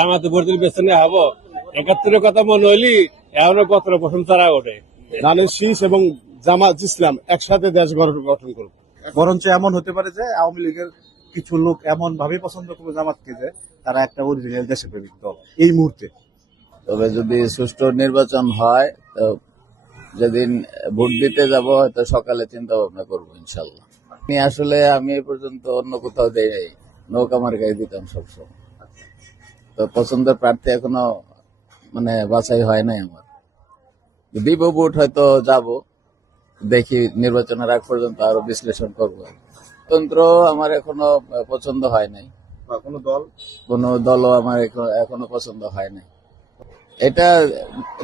জামাতে ভোট দিলে পেছনে হবো 71-এর কথা মনে হইলি এখনো কত প্রথম তারা ওঠে। ধানের শীষ এবং জামাত ইসলাম একসাথে দেশ গঠন করবে। বরঞ্চ এমন হতে পারে যে আওয়ামী লীগের কিছু লোক এমন ভাবে পছন্দ করবে জামাতকে যে তারা একটা অরিজিনাল দেশপ্রেমিক দল এই মুহূর্তে। তবে যদি সুষ্ঠু নির্বাচন হয় তো যেদিন ভোট দিতে যাব হয়তো সকালে চিন্তা ভাবনা করবো ইনশাল্লাহ। আসলে আমি এই পর্যন্ত অন্য কোথাও দেই নাই, নৌকা মার্কায় দিতাম সবসময়। তো পছন্দের প্রার্থী এখনো বাছাই হয় নাই আমার। দিব ভোট, হয়তো যাব, দেখি নির্বাচনের আগ পর্যন্ত আরো বিশ্লেষণ করবো। তন্ত্র আমার এখনো পছন্দ হয় নাই, কোন দলও আমার এখনো পছন্দ হয় নাই। এটা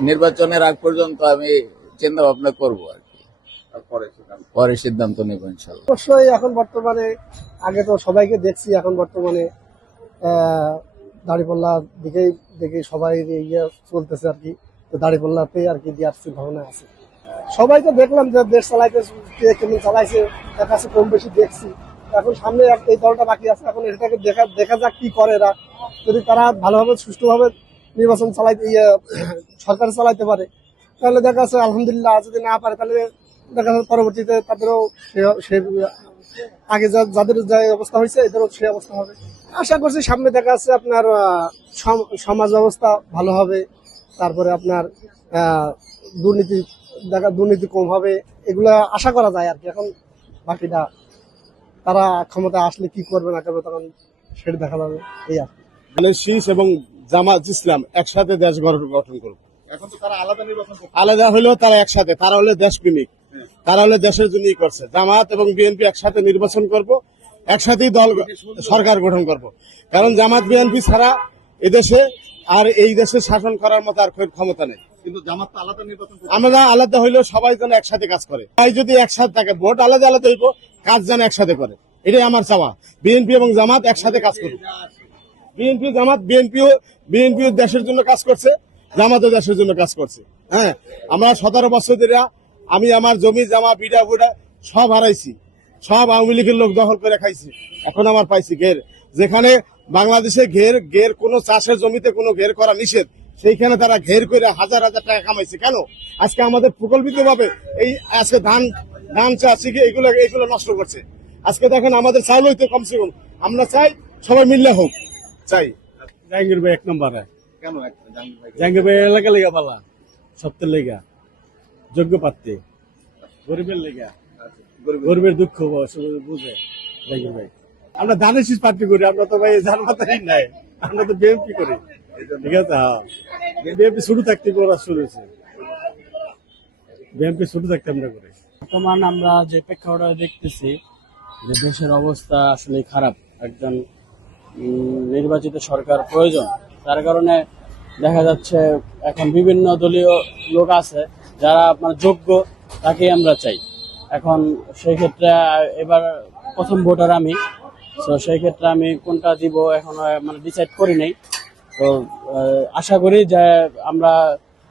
নির্বাচনের আগ পর্যন্ত আমি চিন্তা ভাবনা করবো আর কি, পরে সিদ্ধান্ত নেব ইনশাল্লাহ। অবশ্যই এখন বর্তমানে, আগে তো সবাইকে দেখছি, এখন বর্তমানে দাঁড়িপাল্লার দিকেই দেখি সবাই ইয়ে চলতেছে আর কি। তো দাঁড়িপাল্লাতে আর কি দেওয়ার ভাবনা আছে। সবাই তো দেখলাম যে দেশ চালাইতে কেমন চালাইছে, তার কাছে কম বেশি দেখছি। এখন সামনে এই দলটা বাকি আছে, এখন এটাকে দেখা যাক কি করে এরা। যদি তারা ভালোভাবে সুষ্ঠুভাবে নির্বাচন চালাইতে সরকার চালাইতে পারে তাহলে দেখা যাচ্ছে আলহামদুলিল্লাহ, যদি না পারে তাহলে দেখা যাচ্ছে পরবর্তীতে তাদেরও আগে যাদের যে অবস্থা হয়েছে এদেরও সেই অবস্থা হবে। আশা করছি সামনে দেখা যাচ্ছে আপনার সমাজ ব্যবস্থা ভালো হবে, তারপরে আপনার দুর্নীতি কম হবে, এগুলা আশা করা যায় আর কি। এখন বাকিটা তারা ক্ষমতা আসলে কি করবে না করবে তখন সেটা দেখা যাবে, এই আর কি। ধানের শীষ এবং জামাত ইসলাম একসাথে দেশ গঠন করবে। এখন তো তারা আলাদা নির্বাচন করবে। আলাদা হলেও তারা একসাথে, তারা হলে দেশপ্রেমিক, তারা হলে দেশের জন্যই করছে। জামাত এবং বিএনপি একসাথে নির্বাচন করব, একসাথেই দল সরকার গঠন করব। কারণ জামাত বিএনপি ছাড়া এদেশে আর এই দেশে শাসন করার মতো আর ক্ষমতা নেই। কিন্তু জামাত তো আলাদা নির্বাচন করবে। আমরা আলাদা হইলেও সবাই যেন একসাথে কাজ করে। তাই যদি একসাথে থাকে, ভোট আলাদা আলাদা হইব, কাজ যেন একসাথে করে, এটাই আমার চাওয়া। বিএনপি এবং জামাত একসাথে কাজ করবে। বিএনপিও দেশের জন্য কাজ করছে, জামাতও দেশের জন্য কাজ করছে। হ্যাঁ, আমরা 17 বছর ধরে আমি আমার জমি জামা বিড়া বুড়া সব হারাইছি, সব আওয়ামী লীগের লোক দখল করে খাইছি। এখন আমার পাইছি ঘের, যেখানে বাংলাদেশে ঘের কোনো চাষের জমিতে কোনো ঘের করা নিষেধ, সেইখানে তারা ঘের করে হাজার হাজার টাকা কামাইছে। কেন আজকে আমাদের প্রকল্পিত ভাবে এই আজকে ধান চাষ এগুলো নষ্ট করছে। আজকে দেখেন আমাদের চাউল হইতে কমসে কম, আমরা চাই সবাই মিললে হোক, চাই। জাহাঙ্গীর ভাই 1 নম্বরে। কেন জাহাঙ্গীর ভাই এলাকা লেগা পালা, সত্যের লেগা, যোগ্য প্রার্থী, গরিবের লেগা, গরিবের দুঃখ বুঝে জাহাঙ্গীর ভাই। আমরা ধানের শীষ পার্টি করি, আমরা তো ভাই যার মাথায় নাই, আমরা তো বিএনপি করি। ঠিক আছে, হ্যাঁ, বিএনপি শুরু থাকতে করা শুরু হয়েছে, বিএনপি শুরু থাকতে আমরা করি। বর্তমান আমরা যে প্রেক্ষাপটে দেখতেছি যে দেশের অবস্থা আসলে খারাপ, একজন নির্বাচিত সরকার প্রয়োজন। তার কারণে দেখা যাচ্ছে এখন বিভিন্ন দলীয় লোক আছে যারা আপনার যোগ্য, তাকেই আমরা চাই। এখন সেই ক্ষেত্রে এবার প্রথম ভোটার আমি, তো সেই ক্ষেত্রে আমি কোনটা দিব এখন ডিসাইড করি নাই। তো আশা করি যে আমরা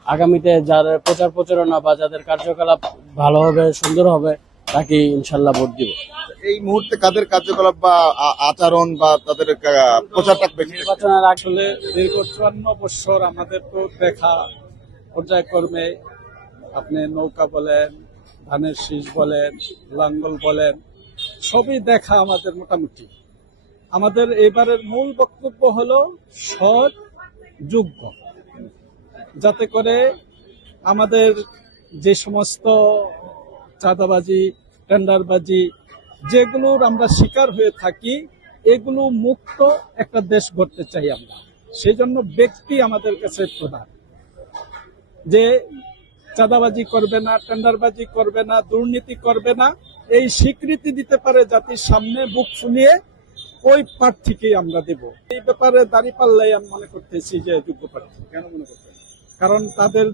আগামীতে যাদের প্রচার প্রচারণা বা যাদের কার্যকলাপ ভালো হবে, সুন্দর হবে, তাকে ইনশাল্লাহ ভোট দিব। এই মুহূর্তে কাদের কার্যকলাপ বা আচরণ বা তাদের প্রচারটা নির্বাচনের আসলে দীর্ঘ 54 বছর আমাদের তো দেখা, পর্যায়ক্রমে আপনি নৌকা বলেন, ধানের শীষ বলেন, লাঙ্গল বলেন, সবই দেখা আমাদের মোটামুটি। আমাদের এবারের মূল বক্তব্য হলো সৎ, যোগ্য, যাতে করে আমাদের যে সমস্ত চাঁদাবাজি, টেন্ডারবাজি যেগুলোর আমরা শিকার হয়ে থাকি, এগুলো মুক্ত একটা দেশ গড়তে চাই আমরা। সেই জন্য ব্যক্তি আমাদের কাছে প্রধান, যে চাঁদাবাজি করবে না, টেন্ডারবাজি করবে না, দুর্নীতি করবে না, এই স্বীকৃতি দিতে পারে জাতির সামনে বুক ফুলিয়ে, ওই প্রার্থীকেই আমরা দেব। এই ব্যাপারে দাঁড়িপাল্লাই আমি মনে করতেছি যে যোগ্য প্রার্থী। কেন মনে করতেছি? কারণ তাদের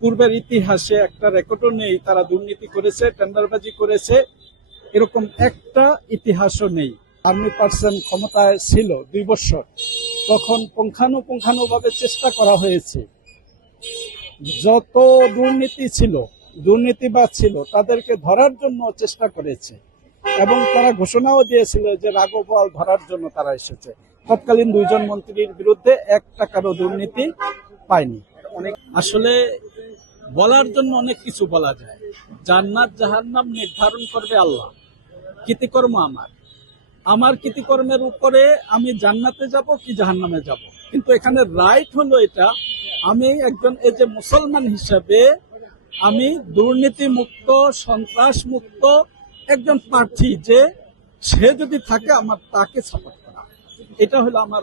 পূর্বের ইতিহাসে একটা রেকর্ডও নেই তারা দুর্নীতি করেছে, টেন্ডারবাজি করেছে, এরকম একটা ইতিহাসও নেই। আর্মি পার্সন ক্ষমতায় ছিল 2 বছর, তখন পুঙ্খানুপুঙ্খানুভাবে চেষ্টা করা হয়েছে, যত দুর্নীতিবাজ ছিল তাদেরকে ধরার জন্য চেষ্টা করেছে, এবং তারা ঘোষণাও দিয়েছিল যে রাঘব বোয়াল ধরার জন্য তারা এসেছে। তৎকালীন 2 জন মন্ত্রীর বিরুদ্ধে 1 টাকারও দুর্নীতি পাইনি। আসলে বলার জন্য অনেক কিছু বলা যায়। জান্নাত জাহান্নাম নির্ধারণ করবে আল্লাহ। কৃতিকর্ম আমার কৃতিকর্মের উপরে আমি জান্নাতে যাব কি জাহান্নামে যাব। কিন্তু এখানে রাইট হলো এটা, আমি একজন এই যে মুসলমান হিসেবে আমি দুর্নীতি মুক্ত, সন্ত্রাস মুক্ত একজন প্রার্থী, যে সে যদি থাকে আমার তাকে সাপোর্ট করা, এটা হলো আমার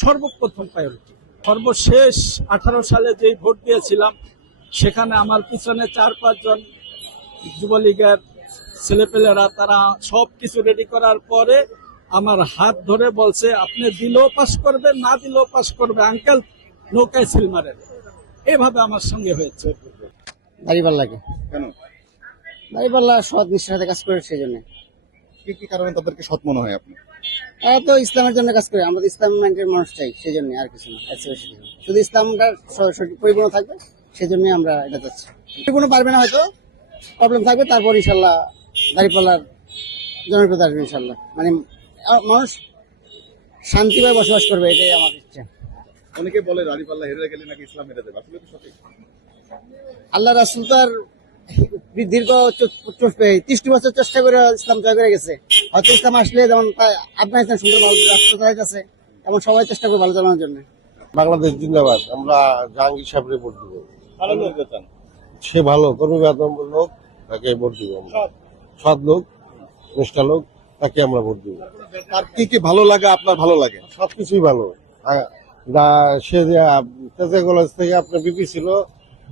সর্বপ্রথম প্রায়োরিটি। সর্বশেষ 18 সালে যে ভোট দিয়েছিলাম, সেখানে আমার পিছনে 4-5 জন যুবলীগের ছেলেপেলেরা, তারা সব কিছু রেডি করার পরে আমার হাত ধরে বলছে, আপনি দিলেও পাস করবে, না দিলেও পাস করবে, আঙ্কেল নৌকায় সিল মারেন। এভাবে আমার সঙ্গে হয়েছে। দাঁড়িপাল্লাকে কেন? দাঁড়িপাল্লা সৎ নিষ্ঠার কাজ করে, সেই জন্য। কি কারণে তাদেরকে সৎ মনে হয় আপনি? এরা তো ইসলামের জন্য কাজ করে, আমাদের ইসলাম মাইন্ডের মানুষ চাই, সেই জন্য, আর কিছু না। শুধু ইসলামটা সঠিক পরিপূর্ণ থাকবে, সেই জন্য আমরা এটা চাচ্ছি। পরিপূর্ণ পারবে না হয়তো, প্রবলেম থাকবে, তারপর ইনশাল্লাহ দাঁড়িপাল্লার জনপ্রিয়তা আসবে ইনশাল্লাহ। মানে মানুষ শান্তিভাবে বসবাস করবে, এটাই আমার ইচ্ছা। অনেকে বলে দাঁড়িপাল্লা হেরে গেলে নাকি ইসলাম হেরে যাবে, আসলে কি সঠিক? আল্লাহ রাসূল তো আর দীর্ঘ 30 বছর চেষ্টা করে ইসলাম জয় করে গেছে। হয়তো ইসলাম আসলে যেমন আফগানিস্তান সুন্দর ভালো রাষ্ট্র চালাইতেছে, এমন সবাই চেষ্টা করে ভালো চালানোর জন্য। বাংলাদেশ জিন্দাবাদ। আমরা জাহাঙ্গীর সাহেবের ভোট দিব। ভালো লোক চান? সে ভালো কর্মী লোক, তাকে ভোট দিব। সৎ লোক, নিষ্ঠা লোক, তাকে আমরা ভোট দিব। তার কি কি ভালো লাগে আপনার ভালো লাগে? সবকিছুই ভালো। সে তেজা কলেজ থেকে আপনার বিপি ছিল,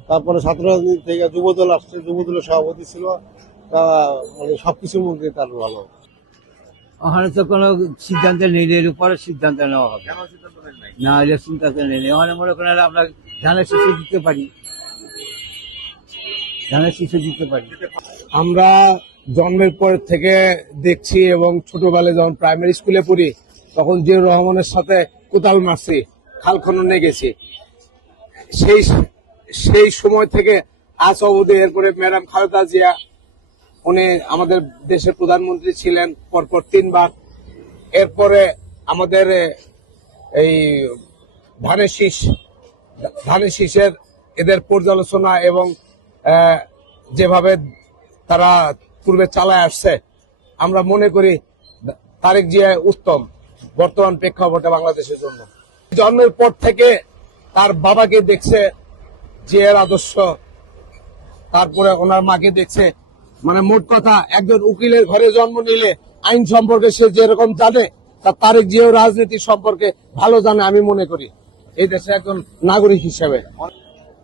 তারপরে ছাত্র রাজনীতি থেকে যুবদল আসছে, যুবদলের সভাপতি ছিল, তা মানে সবকিছুর মধ্যে তার ভালো। ওখানে তো কোনো সিদ্ধান্ত নেই, এর উপরে সিদ্ধান্ত নেওয়া হবে না, হলে সিদ্ধান্ত নেই। ওখানে মনে করেন আমরা ধানের শিশু দিতে পারি, আমরা জন্মের পর থেকে দেখছি, এবং ছোটবেলায় যখন প্রাইমারি স্কুলে পড়ি তখন জিয়াউর রহমানের সাথে কোদাল মারছি, খাল খননে গেছি, সেই সময় থেকে আজ অবধি। এরপরে ম্যাডাম খালেদা জিয়া, উনি আমাদের দেশের প্রধানমন্ত্রী ছিলেন পরপর 3 বার। এরপরে আমাদের এই ধানের শীষের এদের পর্যালোচনা এবং যেভাবে তারা পূর্বে চালায় আসছে, আমরা মনে করি তারেক জিয়া উত্তম বর্তমান প্রেক্ষাপটে বাংলাদেশের জন্য। জন্মের পর থেকে তার বাবাকে দেখছে জিয়ার আদর্শ, তারপরে ওনার মাকে দেখছে। মানে মোট কথা, একজন উকিলের ঘরে জন্ম নিলে আইন সম্পর্কে সে যেরকম জানে, তারেক জিয়াও রাজনীতি সম্পর্কে ভালো জানে আমি মনে করি, এই দেশে একজন নাগরিক হিসেবে।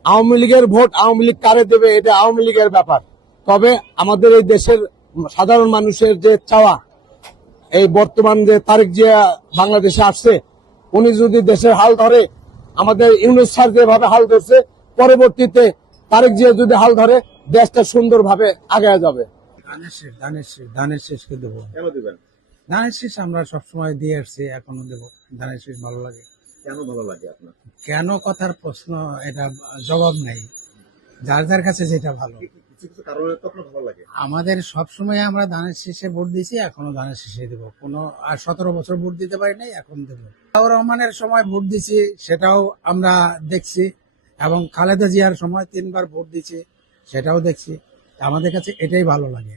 আওয়ামী লীগের ভোট আওয়ামী লীগ কারে দেবে, এটা আওয়ামী লীগের ব্যাপার। তবে আমাদের এই দেশের সাধারণ মানুষের যে চাওয়া, এই বর্তমান যে তারেক জিয়া বাংলাদেশে আসছে, উনি যদি দেশের হাল ধরে, আমাদের ইউনূস স্যার যেভাবে হাল ধরছে, পরবর্তীতে তারেক জিয়া যদি হাল ধরে, দেশটা সুন্দরভাবে আগায় যাবে। ধানের শীষকে দেবো। কেন দিবেন? ধানের শীষ আমরা সবসময় দিয়ে আসছি, এখনো দেবো। ধানের শীষ ভালো লাগে। কেন ভালো লাগে আপনার? কেন কথার প্রশ্ন, এটা জবাব নাই, যার যার কাছে যেটা ভালো। কিছু কারণে তো আপনার ভালো লাগে। আমাদের সবসময় আমরা ধানের শীষে ভোট দিয়েছি, এখনো ধানের শীষে দেবো। কোনো আর 17 বছর ভোট দিতে পারি নাই, এখন দেবো। জিয়াউর রহমানের সময় ভোট দিয়েছি, সেটাও আমরা দেখছি, এবং খালেদা জিয়ার সময় 3 বার ভোট দিয়েছি, সেটাও দেখছি। আমাদের কাছে এটাই ভালো লাগে,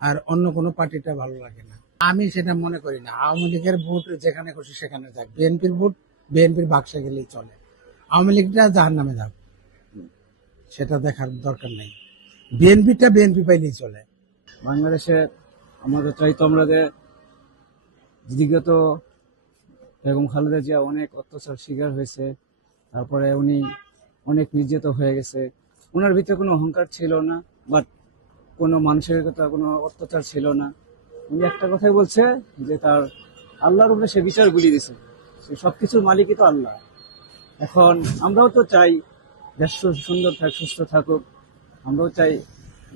আর অন্য কোনো পার্টিটা ভালো লাগে না। আমি সেটা মনে করি না। আওয়ামী লীগের ভোট যেখানে খুশি সেখানে যাক, বিএনপির ভোট বিএনপির বাক্সে গেলেই চলে। আওয়ামী লীগটা জাহান্নামে যাক, সেটা দেখার দরকার নেই। বিএনপিটা বিএনপি পাইলেই চলে। বাংলাদেশে আমরা চাইতো, আমরা যে বিগত বেগম খালেদা জিয়া অনেক অত্যাচার শিকার হয়েছে, তারপরে উনি অনেক নির্যাতিত হয়ে গেছে। ওনার ভিতরে কোনো অহংকার ছিল না, বাট কোনো মানুষের কথা, কোনো অত্যাচার ছিল না। উনি একটা কথাই বলছে যে তার আল্লাহর উপরে সে বিচার গুলিয়ে দিছে, সে সবকিছুর মালিকই তো আল্লাহ। এখন আমরাও তো চাই দেশ সুন্দর থাক, সুস্থ থাকুক। আমরাও চাই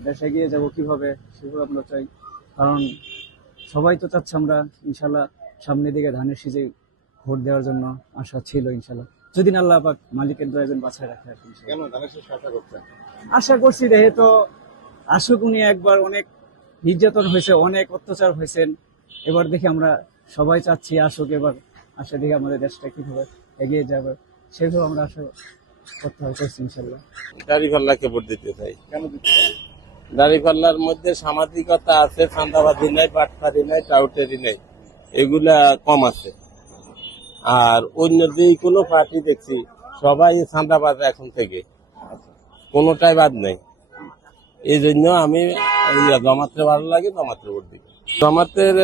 দেশ এগিয়ে যাবো কিভাবে, সেগুলো আমরা চাই। কারণ সবাই তো চাচ্ছে আমরা ইনশাল্লাহ সামনের দিকে ধানের শীষে ভোট দেওয়ার জন্য আশা ছিল ইনশাল্লাহ, যদি আল্লাহ পাক মালিকের দয়াজন বাছায় রাখে। কেন ধানের শীষ আশা করছেন? আশা করছি দেখে তো আসুক, উনি একবার অনেক নির্যাতন হয়েছে, অনেক অত্যাচার হয়েছেন, এবার দেখি আমরা সবাই চাচ্ছি আসুক, এবার আশা দেখি আমাদের দেশটা কিভাবে এগিয়ে যাবে সেগুলো আমরা আশা করতে হবে, করছি ইনশাল্লাহ। দাঁড়িপাল্লাকে ভোট দিতে চাই। কেন দিতে চান? দাঁড়িপাল্লার মধ্যে সামাজিকতা আছে, চাঁদাবাজি নাই, বাটপারি নাই, টাউটেরি নাই, এগুলা কম আছে। আর অন্য যে কোনো পার্টি দেখছি সবাই চাঁদাবাজ এখন থেকে, কোনোটাই বাদ নেই। এই জন্য আমি জামাতে ভালো লাগে, জামাতে ভোট দিই। জামাতের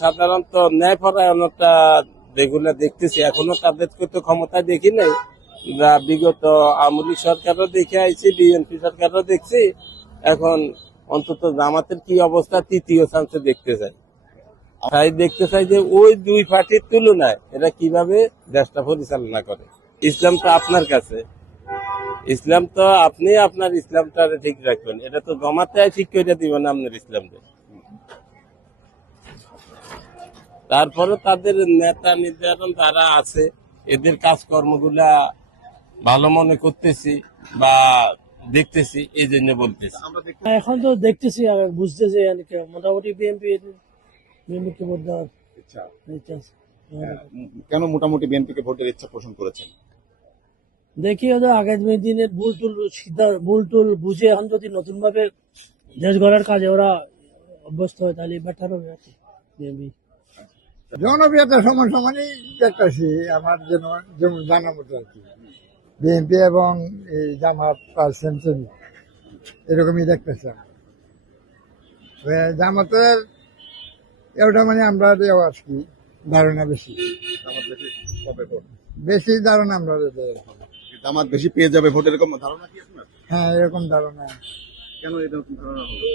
সাধারণত ন্যায় পরায়ণতা যেগুলো দেখতেছি, এখনো তাদেরকে তো ক্ষমতায় দেখি নাই। বিগত আওয়ামী লীগ সরকারও দেখে আইছি, বিএনপি সরকারও দেখছি। এখন অন্তত জামাতের কি অবস্থা তৃতীয় চান্সে দেখতে চাই। তাই দেখতে চাই যে ওই দুই পার্টির তুলনায় এরা কিভাবে দেশটা পরিচালনা করে। ইসলাম তো আপনার কাছে, ইসলাম তো আপনি আপনার ইসলামটা ঠিক রাখবেন, এটা তো জমাতে ঠিক করে দিবেন আপনার ইসলামকে। তারপরে তাদের নেতা নির্ধারণ যারা আছে এদের কাজকর্মগুলা ভালো মনে করতেছি বা দেখতেছি, এই জন্য বলতেছি। এখন তো দেখতেছি আর বুঝতেছি মোটামুটি বিএনপি কে ভোট দেওয়ার ইচ্ছা। ইচ্ছা আছে। কেন মোটামুটি বিএনপিকে ভোটের ইচ্ছা পোষণ করেছেন? দেখি ওদের আগামী দিনের ভুল টুল বুঝে এখন যদি নতুন ভাবে দেশ গড়ার কাজে ওরা অভ্যস্ত হয় তাহলে বেটার হবে আর কি বিএনপি। জনপ্রিয়তা সমান সমানই দেখতেছি আমার যেমন জানা মতো আর কি, বিএনপি এবং এই জামাত পার্সেন্টেজ এরকমই দেখতেছি। জামাতের এটা মানে আমরা দেওয়া আর কি ধারণা বেশি, বেশি ধারণা আমরা জামাত বেশি পেয়ে যাবে ভোট, এরকম ধারণা কি আপনার? হ্যাঁ এরকম ধারণা। কেন এরকম ধারণা হলো?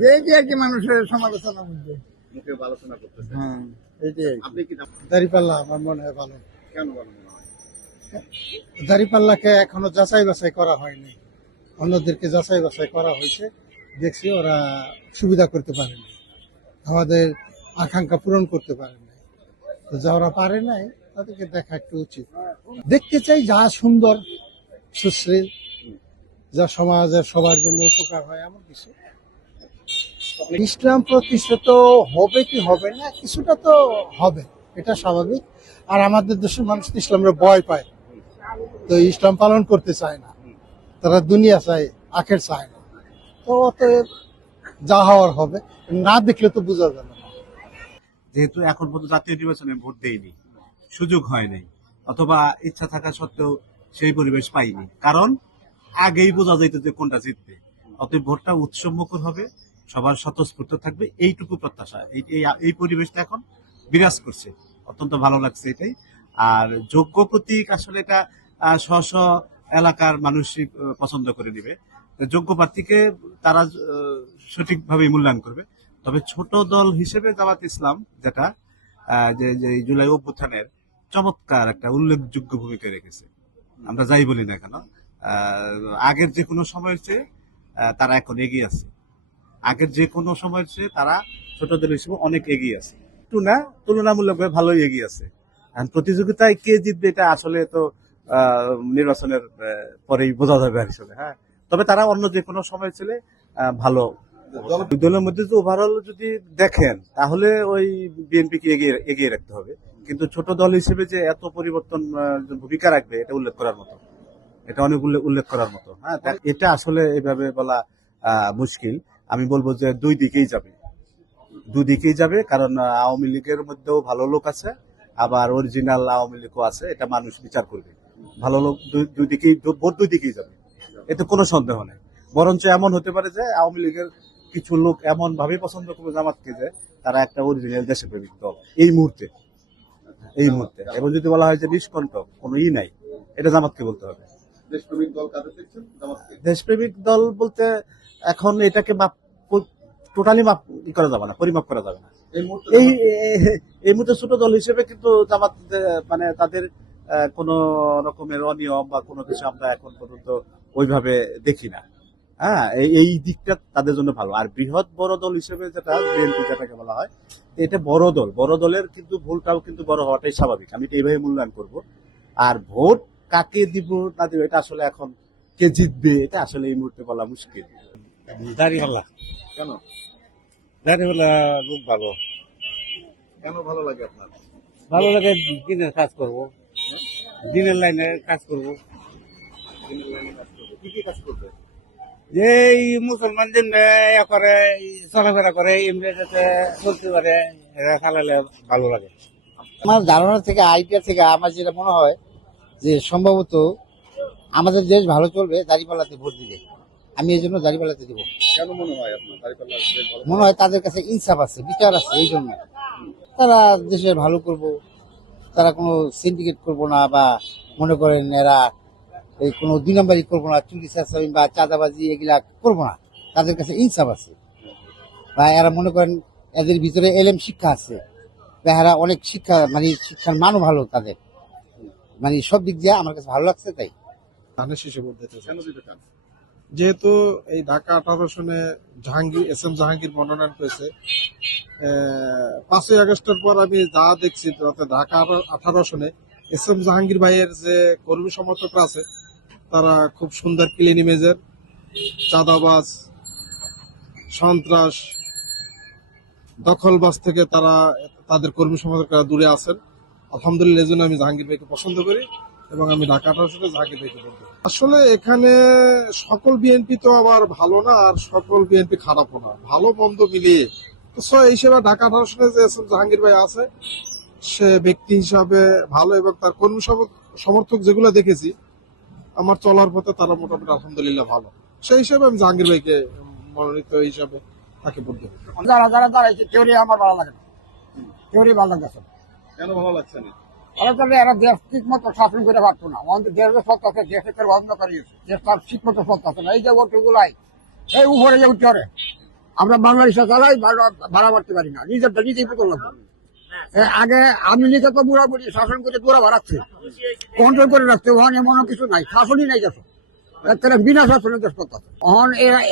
যে যে আর কি মানুষের সমালোচনা মধ্যে মুখে আলোচনা করতেছে। হ্যাঁ এইটাই। আপনি কি দাঁড়িপাল্লা আমার মনে হয় ভালো। কেন ভালো মনে হয়? দাঁড়িপাল্লাকে এখনো যাচাই বাছাই করা হয়নি, অন্যদেরকে যাচাই বাছাই করা হয়েছে, দেখছি ওরা সুবিধা করতে পারেনি, আমাদের আকাঙ্ক্ষা পূরণ করতে পারেনি। তো যারা পারে নাই তাদেরকে দেখা একটু উচিত। দেখতে চাই যা সুন্দর সুশ্রীল, যা সমাজের সবার জন্য উপকার হয় এমন কিছু। ইসলাম প্রতিষ্ঠিত হবে কি হবে না, কিছুটা তো হবে, এটা স্বাভাবিক। আর আমাদের দেশের মানুষ তো ইসলামের ভয় পায়, তো ইসলাম পালন করতে চায় না, তারা দুনিয়া চায়, আখের চায় না। তো অতএব যা হওয়ার হবে, না দেখলে তো বোঝা যাবে না। যেহেতু এখন পর্যন্ত জাতীয় নির্বাচনে ভোট দেয়নি, সুযোগ হয় নাই, অথবা ইচ্ছা থাকা সত্ত্বেও সেই পরিবেশ পাইনি, কারণ আগেই বোঝা যেত যে কোনটা জিতবে। অতএব ভোটটা উৎসবমুখর হবে, সবার স্বতঃস্ফূর্ত থাকবে, এইটুকু প্রত্যাশা। এই পরিবেশটা এখন বিরাজ করছে, অত্যন্ত ভালো লাগছে এটাই। আর যোগ্য প্রতীক আসলে এটা স্ব স্ব এলাকার মানুষই পছন্দ করে নিবে, যোগ্য প্রার্থীকে তারা সঠিকভাবে মূল্যায়ন করবে। তবে ছোট দল হিসেবে জামাত ইসলাম যেটা যে জুলাই অভ্যুত্থানের চমৎকার একটা উল্লেখযোগ্য ভূমিকা রেখেছে, আমরা যাই বলি না কেন, আগের যে কোনো সময়ের চেয়ে তারা এখন এগিয়ে আছে, আগের যে কোনো সময়ের চেয়ে তারা ছোট দল হিসেবে অনেক এগিয়ে আছে, একটু না তুলনামূলকভাবে ভালোই এগিয়ে আছে। প্রতিযোগিতায় কে জিতবে এটা আসলে তো নির্বাচনের পরেই বোঝা যাবে আসলে। হ্যাঁ, তবে তারা অন্য যে কোনো সময় ছিল ভালো। দলের মধ্যে যদি ওভারঅল যদি দেখেন তাহলে ওই বিএনপি কে এগিয়ে রাখতে হবে, কিন্তু ছোট দল হিসেবে যে এত পরিবর্তন ভূমিকা রাখবে এটা উল্লেখ করার মতো, এটা অনেক উল্লেখ করার মতো। হ্যাঁ, এটা আসলে এভাবে বলা মুশকিল। আমি বলবো যে দুই দিকেই যাবে, কারণ আওয়ামী লীগের মধ্যেও ভালো লোক আছে, আবার অরিজিনাল আওয়ামী লীগও আছে, এটা মানুষ বিচার করবে। ভালো লোক দুই দিকেই যাবে, এতে কোনো সন্দেহ নেই। বরঞ্চ এমন হতে পারে যে আওয়ামী লীগের কিছু লোক এমন ভাবে পছন্দ করবে জামাতকে যে তারা একটা অরিজিনাল দেশপ্রেমিক দল এই মুহূর্তে। এবং যদি বলা হয় যে নিষ্কণ্টক কোনো নাই, এটা জামাতকে বলতে হবে। দেশপ্রেমিক দল কাদের দেখছেন? দেশপ্রেমিক দল বলতে এখন এটাকে টোটালি করা যাবে না, পরিমাপ করা যাবে না। এই মুহূর্তে ছোট দল হিসেবে কিন্তু জামাত মানে তাদের কোন রকমের অনিয়ম বা কোনো কিছু আমরা এখন পর্যন্ত ওইভাবে দেখি না। হ্যাঁ, এই দিকটা তাদের জন্য ভালো। আর বৃহৎ বড় দল হিসেবে যেটা বিএনপি যেটাকে বলা হয়, এটা বড় দলের কিন্তু ভুলটাও কিন্তু বড় হওয়াটাই স্বাভাবিক, আমি এইভাবে মূল্যায়ন করব। আর ভোট কাকে দিব না দিব এটা আসলে এখন কে জিতবে এটা আসলে এই মুহূর্তে বলা মুশকিল। দাঁড়িপাল্লা। কেন? দাঁড়িপাল্লা খুব ভালো। কেন ভালো লাগে আপনার? ভালো লাগে, দিনের কাজ করব, দিনের লাইনে কাজ করব। কি কি কাজ করবে? যে এই মুসলমানদের করে চলাফেরা করে এমনি যাতে চলতে পারে, এরা চালালে ভালো লাগে। আমার ধারণা থেকে, আইডিয়া থেকে আমার যেটা মনে হয় যে সম্ভবত আমাদের দেশ ভালো চলবে দাঁড়িপাল্লাতে ভোট দিলে। আমি এই জন্য দাঁড়িপাল্লাতে দিব। কেন মনে হয় আপনার দাঁড়িপাল্লা মনে হয় তাদের কাছে ইনসাফ আছে, বিচার আছে, এই জন্য তারা দেশের ভালো করব, তারা কোনো সিন্ডিকেট করব না, বা মনে করেন এরা এই কোনো দুই নম্বরই করবো না, চুরি চাচামি বা চাঁদাবাজি এগুলা করবো না। তাদের কাছে ইনসাফ আছে, বা এরা মনে করেন এদের ভিতরে এলএম শিক্ষা আছে, বা এরা অনেক শিক্ষা, মানে শিক্ষার মানও ভালো তাদের, মানে সব দিক দিয়ে আমার কাছে ভালো লাগছে। তাই ধানের শীষে ভোট দিতে চাই। কেন দিতে চান? যেহেতু এই ঢাকা 18 সনে জাহাঙ্গীর, এস.এম. জাহাঙ্গীর মনোনয়ন পেয়েছে, 5ই আগস্টের পর আমি যা দেখছি, তাতে ঢাকা 18 সনে এস.এম. জাহাঙ্গীর ভাইয়ের যে কর্মী সমর্থকরা আছে, তারা খুব সুন্দর ক্লিন ইমেজের, চাঁদাবাজ, সন্ত্রাস, দখলবাজ থেকে তারা, তাদের কর্মী সমর্থকরা দূরে আছেন। আলহামদুলিল্লাহ, এই জন্য আমি জাহাঙ্গীর ভাইকে পছন্দ করি এবং আমি ঢাকা 18 সনে জাহাঙ্গীর ভাইকে ভোট দেব। আসলে এখানে সকল বিএনপি তো আবার ভালো না, আর সকল বিএনপি খারাপও না, ভালো মন্দ মিলিয়ে। তো এই হিসেবে ঢাকা 18 সনে যে এস.এম. জাহাঙ্গীর ভাই আছে, সে ব্যক্তি হিসাবে ভালো, এবং তার কর্মী সমর্থক যেগুলো দেখেছি আমার চলার পথে, তারা মোটামুটি আলহামদুলিল্লাহ ভালো। সেই হিসেবে আমি জাহাঙ্গীর ভাইকে মনোনীত হিসাবে তাকে ভোট দেব। যারা যারা দাঁড়াইছে কেউরই আমার ভালো লাগে না, কেউরই ভালো লাগছে। কেন ভালো লাগছে না? এরা দেশ ঠিক মতো শাসন করে পারতো না, আমাদের দেশের সত্তা আছে, দেশকে বন্ধ করিয়েছে, দেশ তার ঠিক মতো সত্তা আছে না। এই যে ওটুগুলাই এই উপরে যে উঠে, আমরা বাংলাদেশে চালাই, ভাড়া মারতে পারি না, নিজেরটা নিজেই পুতুল লাগবে। আগে আমি লিখে তো বুড়াবুড়ি শাসন করে দৌড়া বাড়াচ্ছে, কন্ট্রোল করে রাখছে, ওখানে এমন কিছু নাই, শাসনই নাই গেছে, বিনা শাসনের দেশ করতে। এখন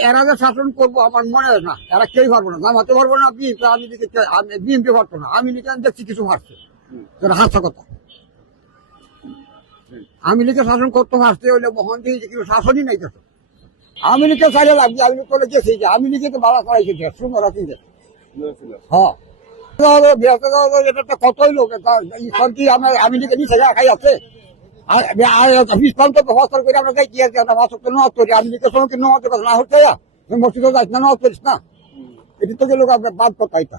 এরা যে শাসন করবো আমার মনে হয় না, এরা কেউ পারবো না, জামাতে পারবো না, বিএনপি পারবো না। আমি লিখে দেখছি কিছু মারছে, হাসা কথা। আমি লিখে শাসন করতে পারছে, হইলে বহন দিয়ে কিছু শাসনই নাই গেছে। আমি লিখে চাইলে লাগছে, আমি করে গেছি যে আমি লিখে তো ভাড়া করাইছি, সুন্দর আছে। হ্যাঁ, কতই লোক আমি লিখে নিচে খাই আছে, করে আমরা যাই কি আছে, নজ করি, আমি লিখে সঙ্গে নজ না হচ্ছে, মসজিদে যাইস না, নজ করিস না, এটি তো লোক আপনার বাদ কথা, এটা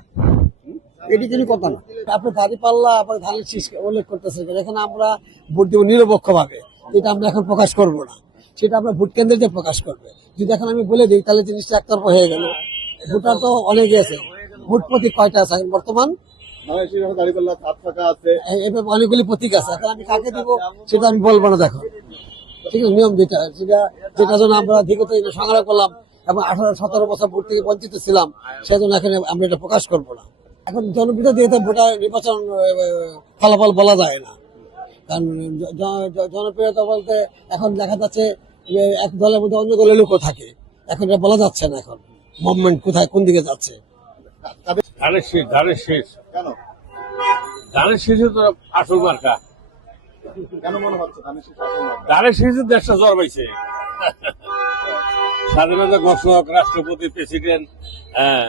এটি কিছু কথা না। আপনি দাঁড়িপাল্লা আপনার ধানের শীষ উল্লেখ করতেছেন, এখানে আমরা ভোট দেবো নিরপেক্ষ ভাবে, এটা আমরা এখন প্রকাশ করবো না, সেটা আমরা ভোট কেন্দ্রে যে প্রকাশ করবে। যদি এখন আমি বলে দিই তাহলে জিনিসটা একতরফা হয়ে গেল। ভোটার তো অনেকে আছে, ভোট প্রতীক কয়টা আছে বর্তমান? অনেকগুলি প্রতীক আছে, এখন আমি কাকে দিব সেটা আমি বলবো না। দেখো, ঠিক আছে, নিয়ম যেটা যেটার জন্য আমরা বিগত সংগ্রাম করলাম এবং 18-17 বছর ভোট থেকে বঞ্চিত ছিলাম, সেজন্য এখন আমরা এটা প্রকাশ করবো না। এখন জনপ্রিয়তা দিয়ে ভোটার নির্বাচন ফলাফল বলা যায় না, কারণ জনপ্রিয়তা বলতে এখন দেখা যাচ্ছে এক দলের মধ্যে অন্য দলের লোকও থাকে, এখন এটা বলা যাচ্ছে না এখন মুভমেন্ট কোথায় কোন দিকে যাচ্ছে। ধানের শীষ কেন? ধানের শীষে তো আসল মার্কা। কেন মনে হচ্ছে ধানের শীষ আসল না? ধানের শীষে দেশটা জড়বাইছে, স্বাধীনতা ঘোষক, রাষ্ট্রপতি, প্রেসিডেন্ট, হ্যাঁ,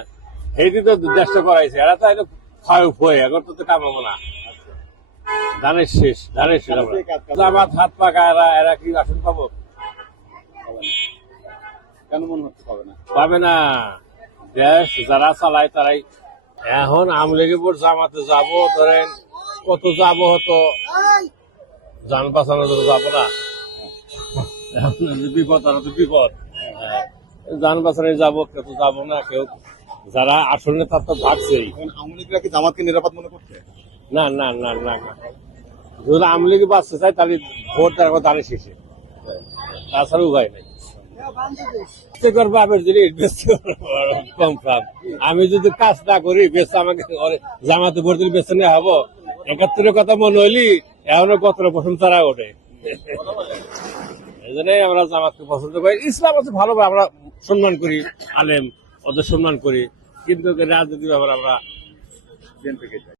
সেইটি তো দেশটা করাইছে। এরা তো খাওয়া ফুয়ে, এখন তো কামাবো না। ধানের শীষ, ধানের শীষ। জামাত হাত পাকা, এরা কি আসন পাবো? কেন মনে হচ্ছে পাবে না? পাবে না। দেশ যারা চালায় তারাই। এখন আওয়ামী লীগের উপর জামাতে যাবো, ধরেন কত যাবো, হতো যান বাঁচানোর জন্য যাবো না, বিপদ আর তো বিপদ। যান বাঁচানো যাবো, কেউ তো যাবো না, কেউ যারা আসলে তার তো ভাবছেই। আওয়ামী লীগরা কি জামাতকে নিরাপদ মনে করছে? না না না না, যদি আওয়ামী লীগ বাঁচতে চাই তাহলে ভোট দেওয়ার ধানের শীষে, তাছাড়া উপায় নেই। বাপের জিনিস কম খাম, আমি যদি কাজ না করি বেশ আমাকে জামাতে ভোট দিলে বেছে নেওয়া হবো। 71 কথা মনে হইলি এখনো কত পছন্দ তারা ওঠে। এই জন্যই আমরা জামাতকে পছন্দ করি। ইসলাম আছে ভালো, আমরা সম্মান করি, আলেম ওদের সম্মান করি, কিন্তু রাজনীতি ব্যাপার আমরা